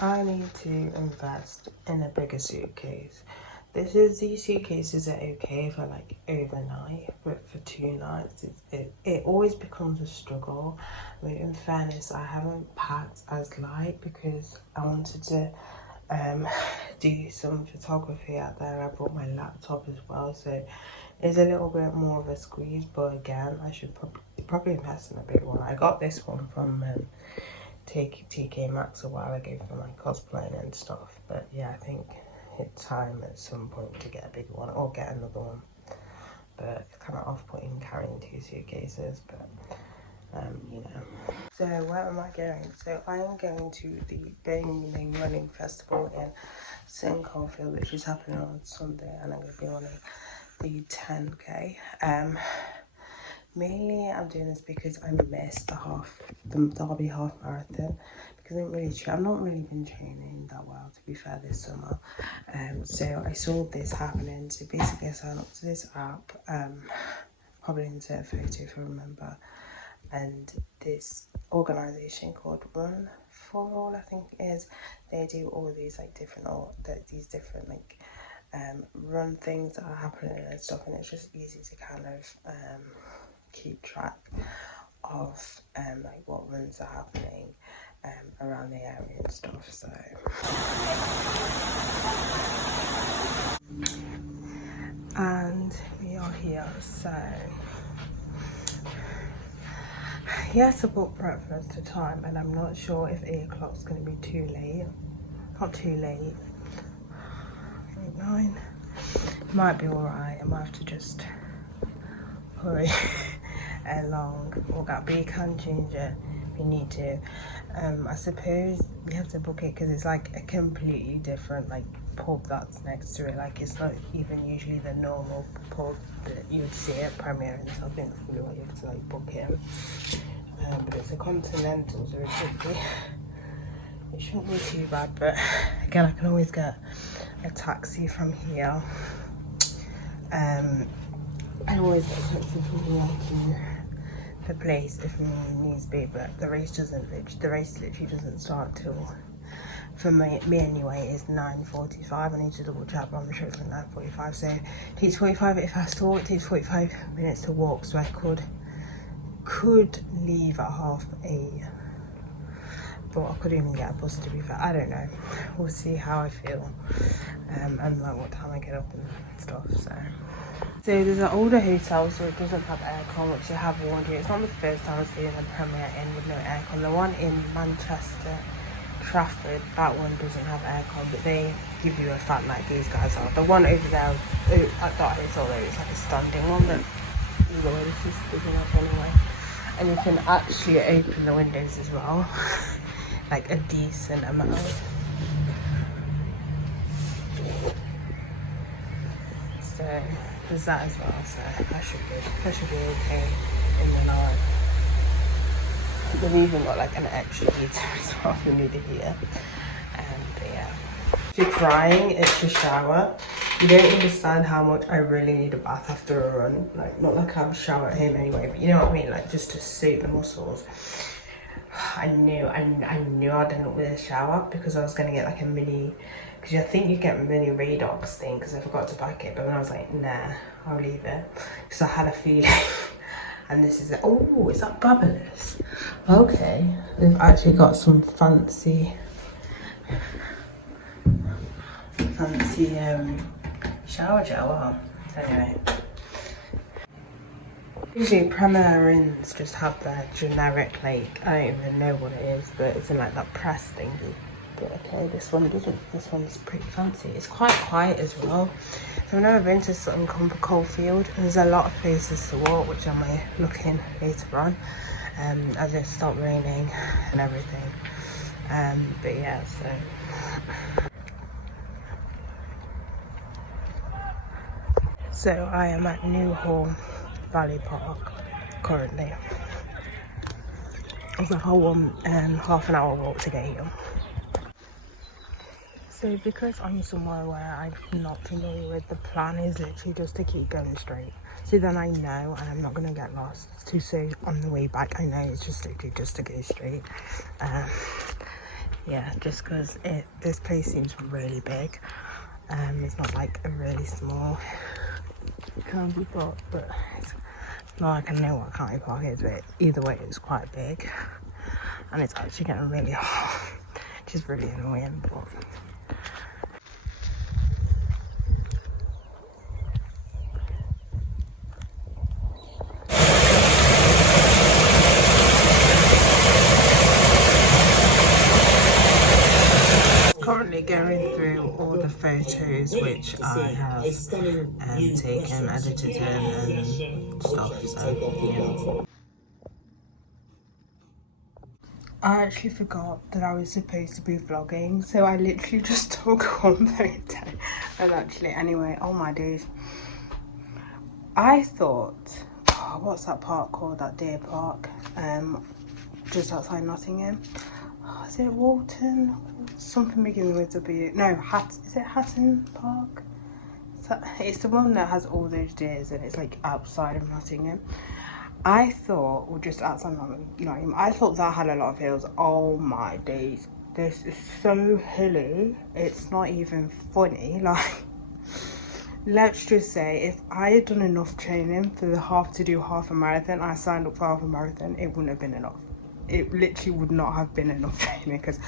I need to invest in a bigger suitcase. These suitcases are okay for like overnight, but for 2 nights, it always becomes a struggle. I mean, in fairness, I haven't packed as light because I wanted to do some photography out there. I brought my laptop as well, so it's a little bit more of a squeeze. But again, I should probably invest in a big one. I got this one from TK Maxx a while ago for my cosplaying and stuff, but yeah, I think it's time at some point to get a bigger one or get another one. But it's kind of off-putting carrying 2 suitcases, but you know. So where am I going? So I am going to the Birmingham Running Festival in Sutton Coldfield, which is happening on Sunday, and I'm going to be running the 10k. Mainly I'm doing this because I missed the Derby half marathon, because I've not really been training that well, to be fair, this summer. So I saw this happening, so basically I signed up to this app, probably insert a photo if I remember, and this organisation called Run for All, I think it is. They do all these like different run things that are happening and stuff, and it's just easy to kind of keep track of like what runs are happening around the area and stuff. So and we are here, so he has to book breakfast to time, and I'm not sure if 8 o'clock's going to be too late. Not too late. 8, 9. It might be alright. I might have to just hurry along. But you can change it if you need to. I suppose you have to book it because it's like a completely different like pub that's next to it. Like it's not even usually the normal pub that you would see at Premier, and so I think that's really why you have to like book it. But it's a continental, so it shouldn't be too bad. But again, I can always get a taxi from here. I always get a taxi from here to the place if needs be. But the race literally doesn't start till, for me anyway, is 9:45. I need to double check, but I'm sure it's like 9:45. So it takes 45. If I saw it takes 45 minutes to walk, so I could leave at 8:30, but I could even get a bus, to be fair. I don't know, we'll see how I feel and like what time I get up and stuff. So there's an older hotel, so it doesn't have aircon, which they have warned you. It's not the first time I've seen a Premier Inn with no aircon. The one in Manchester, Trafford, that one doesn't have aircon, but they give you a fat like these guys are. The one over there at that hotel, though, it's like a standing one, but either way, it's just big enough anyway. And you can actually open the windows as well, like a decent amount. So there's that as well, so that should be okay in the night. They've even got like an extra heater as well if you need a heater. But yeah. If you're crying, it's the shower. You don't understand how much I really need a bath after a run. Like, not like I have a shower at home anyway, but you know what I mean? Like, just to soothe the muscles. I knew I'd end up with a shower because I was going to get like a mini, because I think you get a mini Redox thing, because I forgot to pack it, but then I was like, nah, I'll leave it. Because I had a feeling. And this is, oh, is that Babyless? Okay, they've actually got some fancy shower gel. Anyway, usually Premier Inns just have their generic, like, I don't even know what it is, but it's in like that press thingy. But okay, this one doesn't. This one's pretty fancy. It's quite quiet as well. So I've never been to Sutton Coldfield, and there's a lot of places to walk, which I might look in later on, as it stopped raining and everything. But yeah, so I am at Newhall Valley Park currently. It's a whole half an hour walk to get here. So because I'm somewhere where I'm not familiar with, the plan is literally just to keep going straight. So then I know, and I'm not going to get lost. So on the way back, I know it's just literally just to go straight. yeah, just because this place seems really big. It's not like a really small county park, but it's not like I know what a county park is, but either way it's quite big, and it's actually getting really hot, which is really annoying. But currently going through all the photos which I have taken, edited and stuff, so yeah. I actually forgot that I was supposed to be vlogging, so I literally just took one photo. And actually, anyway, oh my days. I thought, oh, what's that park called, that deer park, just outside Nottingham? Oh, is it Walton? Something beginning with W. No, is it Hatton Park? It's the one that has all those deers and it's like outside of Nottingham. I thought, or just outside Nottingham, I thought that had a lot of hills. Oh my days. This is so hilly. It's not even funny. Like, let's just say if I had done enough training for to do half a marathon, I signed up for half a marathon, it wouldn't have been enough. It literally would not have been enough training because,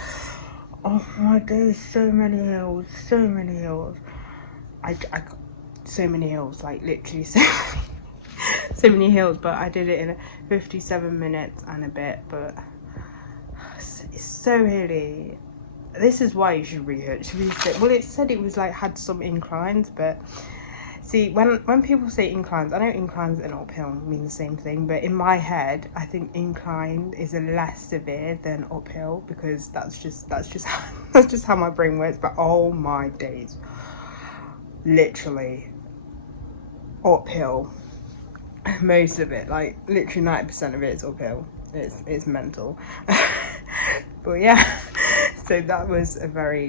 oh my days, so many hills, so many hills. So many hills, like literally so many hills, but I did it in 57 minutes and a bit, but it's so hilly. This is why you should research. Well, it said it was like had some inclines, but see, when people say inclines, I know inclines and uphill mean the same thing, but in my head, I think incline is less severe than uphill because that's just how my brain works. But oh my days, literally uphill, most of it, like literally 90% of it is uphill. It's mental. But yeah, so that was a very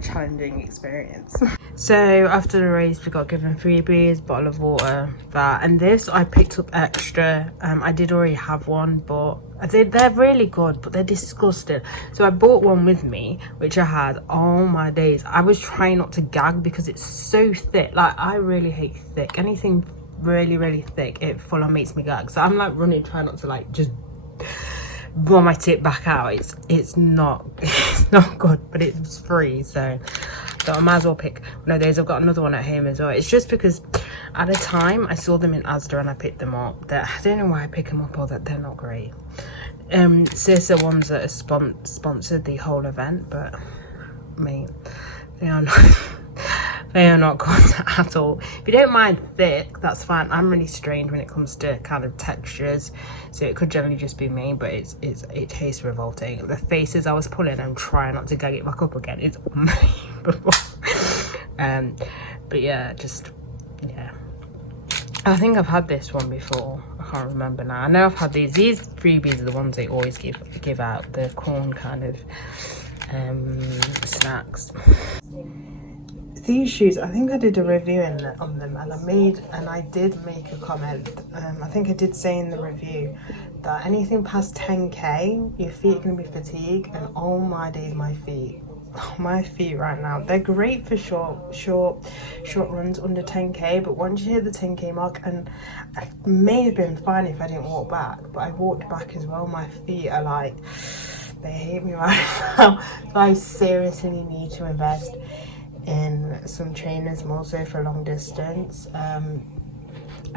challenging experience. So after the race we got given freebies, bottle of water, that, and this I picked up extra. I did already have one, but they're really good, but they're disgusting. So I bought one with me, which I had. Oh my days, I was trying not to gag because it's so thick. Like, I really hate thick. Anything really thick, it full on makes me gag. So I'm like running, trying not to like just vomit it back out. It's not good, but it's free, so I might as well pick one of those. I've got another one at home as well. It's just because at a time I saw them in Asda and I picked them up. I don't know why I pick them up, or that they're not great. They're ones that are sponsored the whole event, but mate, they are not they are not good at all. If you don't mind thick, that's fine. I'm really strange when it comes to kind of textures, so it could generally just be me, but it tastes revolting. The faces I was pulling and trying not to gag it back up again is unbelievable. But yeah, I think I've had this one before. I can't remember now. I know I've had these freebies are the ones they always give out, the corn kind of snacks. These shoes, I think I did a review on them, and I did make a comment. I think I did say in the review that anything past 10k, your feet are going to be fatigued, and oh my days, my feet right now, they're great for short runs under 10k, but once you hit the 10k mark, and I may have been fine if I didn't walk back, but I walked back as well, my feet are like, they hate me right now. So I seriously need to invest in some trainers more so for long distance.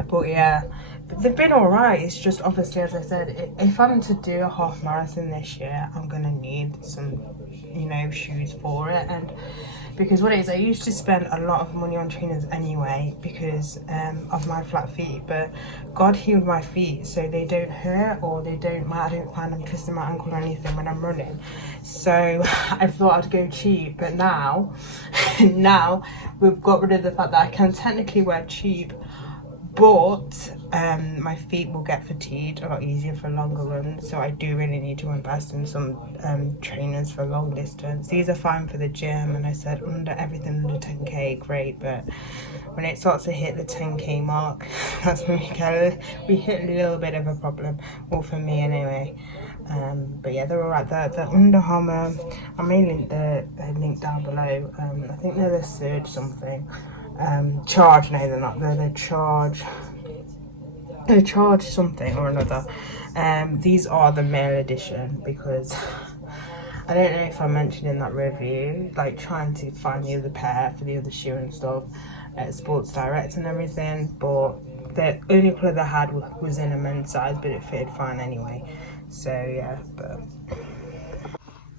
But yeah, but they've been all right. It's just obviously, as I said, if I'm to do a half marathon this year, I'm gonna need some, shoes for it. And because what it is, I used to spend a lot of money on trainers anyway because of my flat feet, but God healed my feet so they don't hurt, or I don't find them twisting my ankle or anything when I'm running. So I thought I'd go cheap, but now we've got rid of the fact that I can technically wear cheap, but my feet will get fatigued a lot easier for longer runs, so I do really need to invest in some trainers for long distance. These are fine for the gym, and I said everything under 10k, great, but when it starts to hit the 10k mark, that's when we hit a little bit of a problem, or for me anyway. But yeah, they're alright. They're Under Armour. I may link the link down below. I think they're the Surge something. Charge, no, they're not. They're the Charge. They're Charge something or another. These are the male edition because I don't know if I mentioned in that review, like trying to find the other pair for the other shoe and stuff at Sports Direct and everything, but the only colour they had was in a men's size, but it fitted fine anyway. So yeah,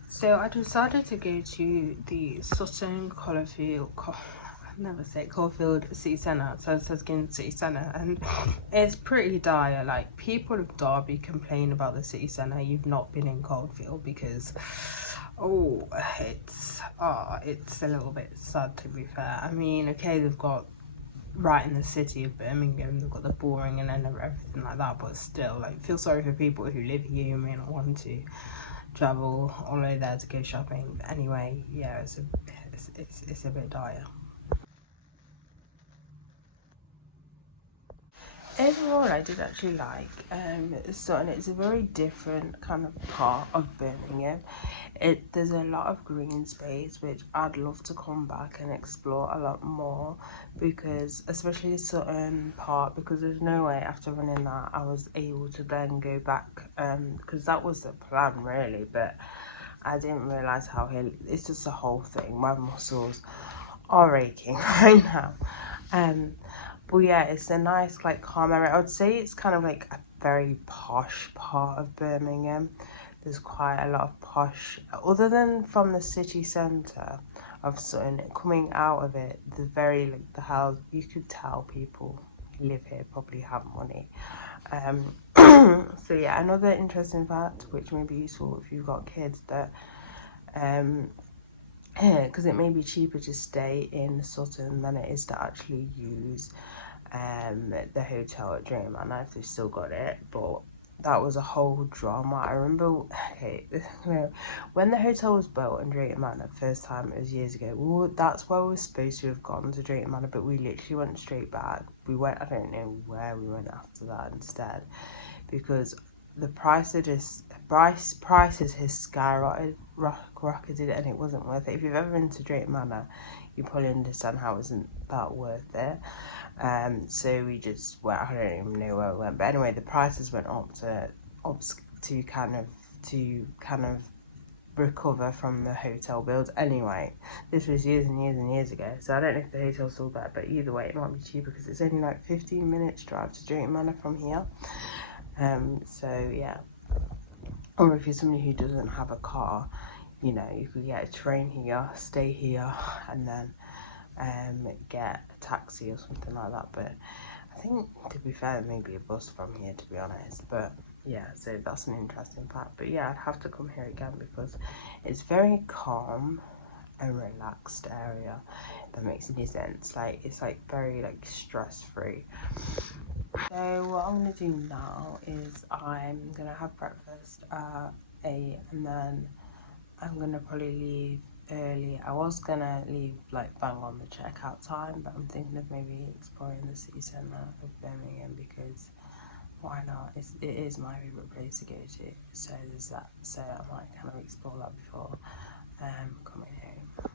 so I decided to go to the Sutton Coldfield. I never say Coldfield City Centre, so it says again City Centre, and it's pretty dire. Like, people of Derby complain about the City Centre. You've not been in Coldfield because it's a little bit sad, to be fair. I mean, okay, they've got right in the city of Birmingham, they've got the boring and everything like that, but still, like, feel sorry for people who live here who may not want to travel all the way there to go shopping. But anyway, yeah, it's a bit dire. Overall, I did actually like Sutton. It's a very different kind of part of Birmingham. There's a lot of green space, which I'd love to come back and explore a lot more, because especially Sutton Park, because there's no way after running that I was able to then go back, because that was the plan really, but I didn't realise how it's just a whole thing. My muscles are aching right now. But yeah, it's a nice, like, calm area. I would say it's kind of like a very posh part of Birmingham. There's quite a lot of posh, other than from the city centre of Sutton, coming out of it, the very, like, the house, you could tell people live here, probably have money. So yeah, another interesting fact, which may be useful if you've got kids, that because it may be cheaper to stay in Sutton than it is to actually use the hotel at Drayton Manor if they've still got it. But that was a whole drama. I remember, okay, when the hotel was built in Drayton Manor first time, it was years ago. That's where we were supposed to have gone, to Drayton Manor, but we literally went straight back. We went, I don't know where we went after that instead, because the prices has skyrocketed, and it wasn't worth it. If you've ever been to Drayton Manor, you probably understand how it isn't that worth it. So we just went, I don't even know where we went, but anyway, the prices went up to kind of recover from the hotel bills. Anyway, this was years and years and years ago, so I don't know if the hotel's still there, but either way, it might be cheaper because it's only like 15 minutes drive to Drayton Manor from here. So yeah, or if you're somebody who doesn't have a car, you know, you could get a train here, stay here, and then get a taxi or something like that. But I think, to be fair, maybe a bus from here, to be honest. But yeah, so that's an interesting fact. But yeah, I'd have to come here again because it's very calm and relaxed area, if that makes any sense. Like, it's like very, like, stress-free. So what I'm gonna do now is I'm gonna have breakfast at 8, and then I'm gonna probably leave early. I was gonna leave like bang on the checkout time, but I'm thinking of maybe exploring the city centre of Birmingham because why not? It is my favourite place to go to, so there's that. So I might kind of explore that before coming home.